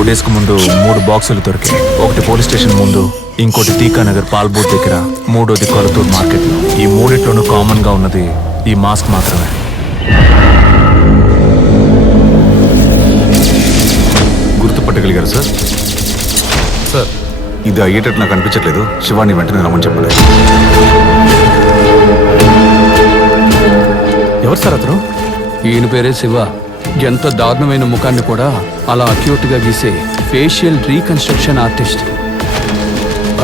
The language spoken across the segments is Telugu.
4 days కు ముందు 3 బాక్సులు దొరికాయి. ఒకటి పోలీస్ స్టేషన్ ముందు, ఇంకోటి టీకానగర్ పాల్బోట్ దగ్గర, మూడోది కొలతూరు మార్కెట్లో. ఈ మూడిట్లోనూ కామన్ గా ఉన్నది ఈ మాస్క్ మాత్రమే. గుర్తుపట్టగలిగారు సార్? సార్, ఇది అయ్యేటట్టు నాకు అనిపించట్లేదు. శివాని వెంటనే రమ్మని చెప్పండి. ఎవరు సార్ అతను? ఈయన పేరే శివ. ఎంత దారుణమైన ముఖాన్ని కూడా అలా అక్యూట్గా గీసే ఫేషియల్ రీకన్స్ట్రక్షన్ ఆర్టిస్ట్.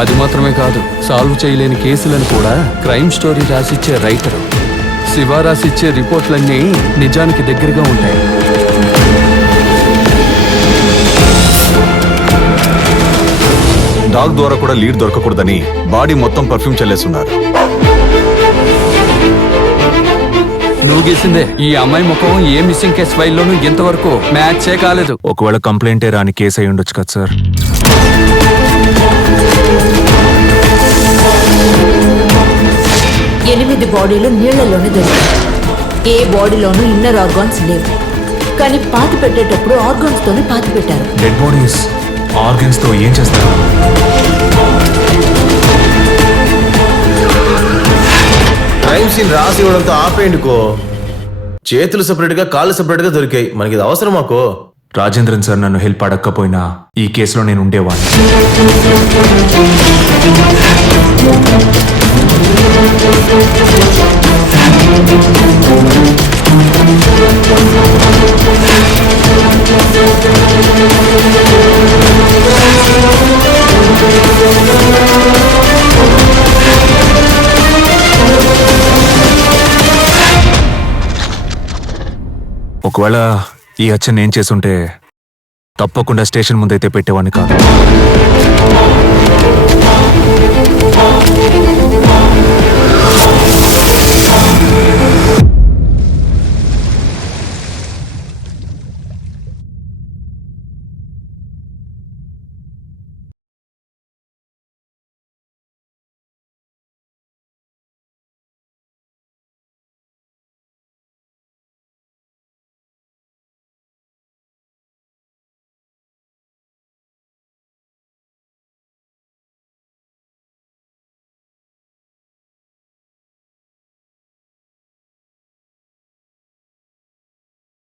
అది మాత్రమే కాదు, సాల్వ్ చేయలేని కేసులను కూడా క్రైమ్ స్టోరీ రాసిచ్చే రైటరు. శివ రాసిచ్చే రిపోర్ట్లన్నీ నిజానికి దగ్గరగా ఉంటాయి. డాగ్ ద్వారా కూడా లీడ్ దొరకకూడదని బాడీ మొత్తం పర్ఫ్యూమ్ చల్లేస్తున్నారు. నువ్వు గీసిందే. ఈ అమ్మాయి ముఖం ఏ మిస్సింగ్ కేసు ఫైల్లోనూ ఇంతవరకు మ్యాచే కాలేదు. ఒకవేళ కంప్లైంటే రాని కేసు అయి ఉండొచ్చు కదా సార్. 8 బాడీలు నీళ్లలోనే దొరికాయి. ఏ బాడీలోనూ ఇన్నర్ ఆర్గాన్స్ లేవు, కానీ పాతి పెట్టేటప్పుడు ఆర్గాన్స్ తోనే పాతి పెట్టారు. డెడ్ బాడీస్ ఆర్గన్స్ తో ఏం చేస్తారు? క్రైమ్ సీన్ రాసి ఇవ్వడంతో ఆపేయండికో. చేతులు సెపరేట్ గా, కాళ్ళు సెపరేట్ గా దొరికాయి. మనకి ఇది అవసరం మాకో. రాజేంద్రన్ సార్ నన్ను హెల్ప్ అడగకపోయినా ఈ కేసులో నేను ఉండేవాడిని. ఒకవేళ ఈ హత్య నేను చేసుంటే తప్పకుండా స్టేషన్ ముందైతే పెట్టేవాడిని కాదు.